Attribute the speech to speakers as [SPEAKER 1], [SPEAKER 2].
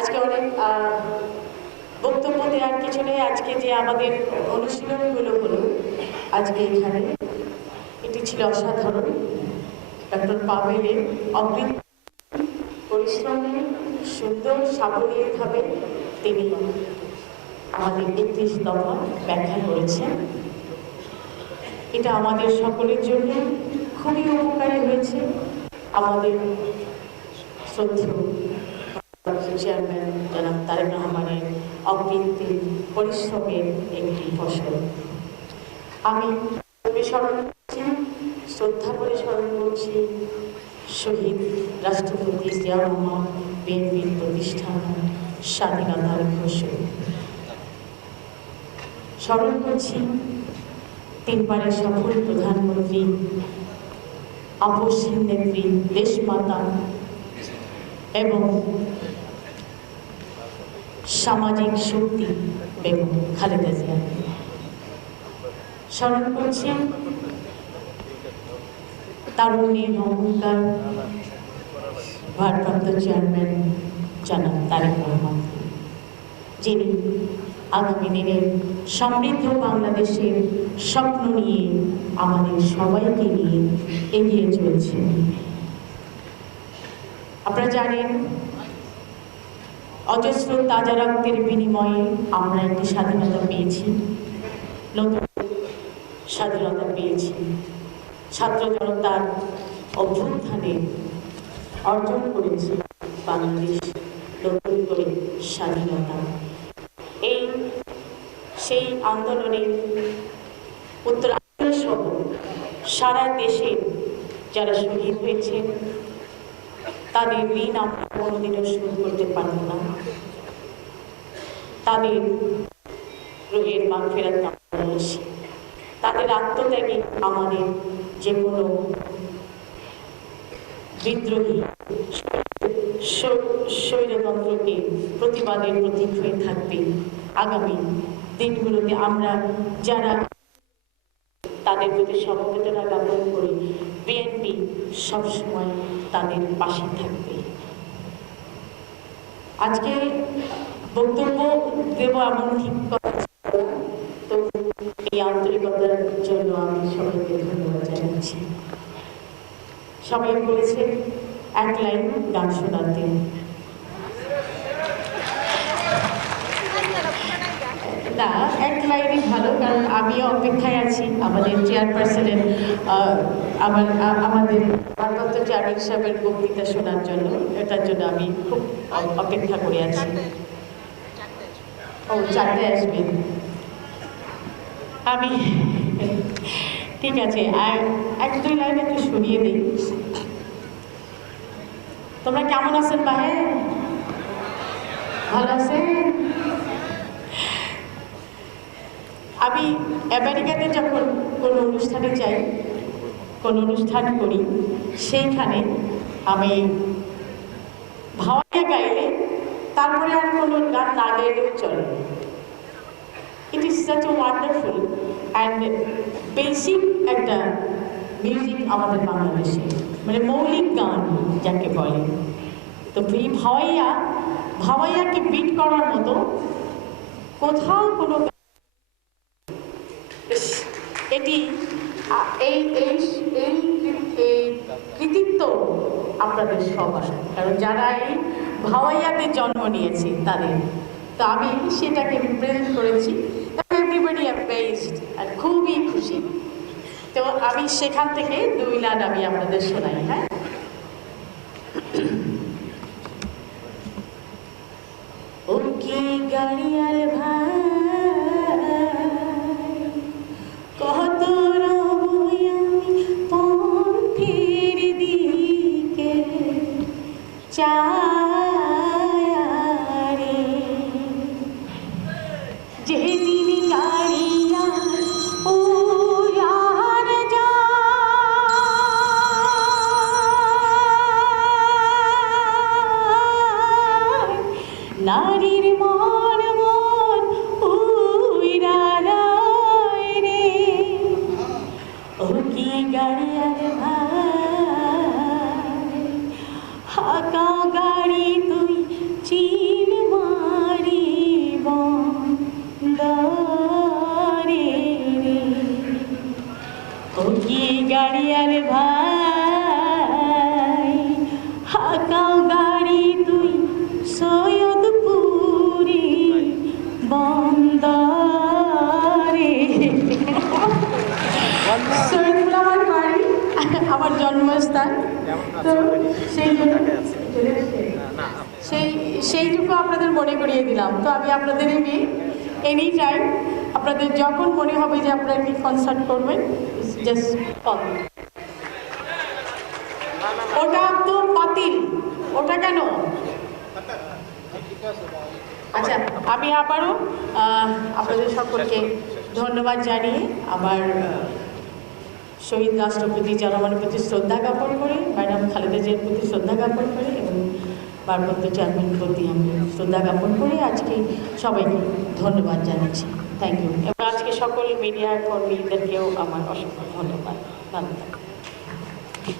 [SPEAKER 1] আজকে অনেক বক্তব্য দেওয়ার কিছু নেই আজকে যে আমাদের অনুশীলনগুলো হলো আজকে এখানে, এটি ছিল অসাধারণ। ডক্টর পাবেলের অমৃত পরিশ্রমে সুন্দর সাবলীলভাবে তিনি আমাদের একত্রিশ দফা ব্যাখ্যা করেছেন। এটা আমাদের সকলের জন্য খুবই উপকারী হয়েছে। আমাদের শ্রদ্ধেয় চেয়ারম্যান জনাব তারেক রহমানের অবৃত্তি পরিশ্রমের একটি ফসল। আমি স্মরণ করছি শ্রদ্ধা করে স্মরণ করছি শহীদ রাষ্ট্রপতি জিয়া রহমান বিএনপির প্রতিষ্ঠান স্বাধীনতার ঘোষক স্মরণ করছি, তিনবারের সফল প্রধানমন্ত্রী আপসহীন নেত্রী দেশমাতা এবং সামাজিক শক্তি বেগম খালেদা জিয়া। স্মরণ করছেন তারুণ্যের অহংকার ভারপ্রাপ্ত চেয়ারম্যান জনাব তারেক রহমান, যিনি আগামী দিনের সমৃদ্ধ বাংলাদেশের স্বপ্ন নিয়ে আমাদের সবাইকে নিয়ে এগিয়ে চলছেন। আপনারা জানেন অজস্র তাজা রক্তের বিনিময়ে আমরা একটি স্বাধীনতা পেয়েছি। নতুন স্বাধীনতা পেয়েছি। ছাত্র জনতার অভ্যুত্থানে অর্জন করেছে বাংলাদেশ নতুন করে স্বাধীনতা। এই সেই আন্দোলনে উত্তরাঞ্চল সহ সারা দেশে যারা শহীদ হয়েছেন তাদের ঋণ আমরা কোনোদিনও শোধ করতে পারব না। তাদের রোগের মাগ ফেরাত তাদের আত্মত্যাগে আমাদের যে কোনো বিদ্রোহী স্ব- স্বৈরতন্ত্রকে প্রতিবাদের প্রতীক হয়ে থাকবে। আগামী দিনগুলোতে আমরা যারা তাদের প্রতি সমবেদনা জ্ঞাপন করি বিএনপি সবসময় তাদের পাশে থাকবে আজকে বক্তব্য দেব এমন ঠিক। তো এই আন্তরিকতার জন্য আমি সবাইকে ধন্যবাদ জানাচ্ছি সবাই বলেছে এক লাইন গান শোনাতে না এক লাইনই আমিও অপেক্ষায় আছি। আমাদের চেয়ারপারসনের আমাদের ভারপ্রাপ্ত চেয়ারম্যান সাহেবের বক্তৃতা শোনার জন্য, এটার জন্য আমি খুব অপেক্ষা করে আছি। ও, চারটে আসবেন আমি, ঠিক আছে এক দুই লাইন একটু শুনিয়ে দিই। তোমরা কেমন আছেন বাহে ভালো আছেন? আমি আমেরিকাতে যখন কোনো অনুষ্ঠানে যাই, কোনো অনুষ্ঠান করি, সেইখানে আমি ভাওয়াইয়া গাইলে তারপরে আর কোনো গান না গাইলেও চলে। It is such a wonderful and basic একটা মিউজিক আমাদের বাংলাদেশে মানে মৌলিক গান যাকে বলে। তো এই ভাওয়াইয়া, ভাওয়াইয়াকে বিট করার মতো কোথাও কোনো এটি এই এই কৃতিত্ব আপনাদের সবার। কারণ যারা এই ভাওয়াইয়াতে জন্ম নিয়েছে তাদের। তো আমি সেটাকে রিপ্রেজেন্ট করেছি। এভরিবডি অ্যাপেজড আর খুবই খুশি। তো আমি সেখান থেকে দুই লাইন আমি আপনাদের শোনাই হ্যাঁ? ও 家。ঢাকাও গাড়ি তুই সৈয়দপুরি বন্দরে। সৈয়দপুর আমার বাড়ি, আমার জন্মস্থান। তো সেই জন্য সেই সেইটুকু আপনাদের মনে করিয়ে দিলাম। তো আমি আপনাদেরই মেয়ে। এনি টাইম আপনাদের যখন মনে হবে যে আপনারা কি কনসার্ট করবেন জাস্ট কল ওটা তো বাতিল ওটা কেন? আচ্ছা আমি আবারও আপনাদের সকলকে ধন্যবাদ জানিয়ে আবার শহীদ রাষ্ট্রপতি জনগণের প্রতি শ্রদ্ধা জ্ঞাপন করে, ম্যাডাম খালেদা জিয়ার প্রতি শ্রদ্ধা জ্ঞাপন করে এবং ভারপ্রাপ্ত চেয়ারম্যান প্রতি আমি শ্রদ্ধা জ্ঞাপন করে আজকে সবাইকে ধন্যবাদ জানাচ্ছি। থ্যাংক ইউ এবং আজকে সকল মিডিয়া কর্মীদেরকেও আমার অসংখ্য ধন্যবাদ। থাকুন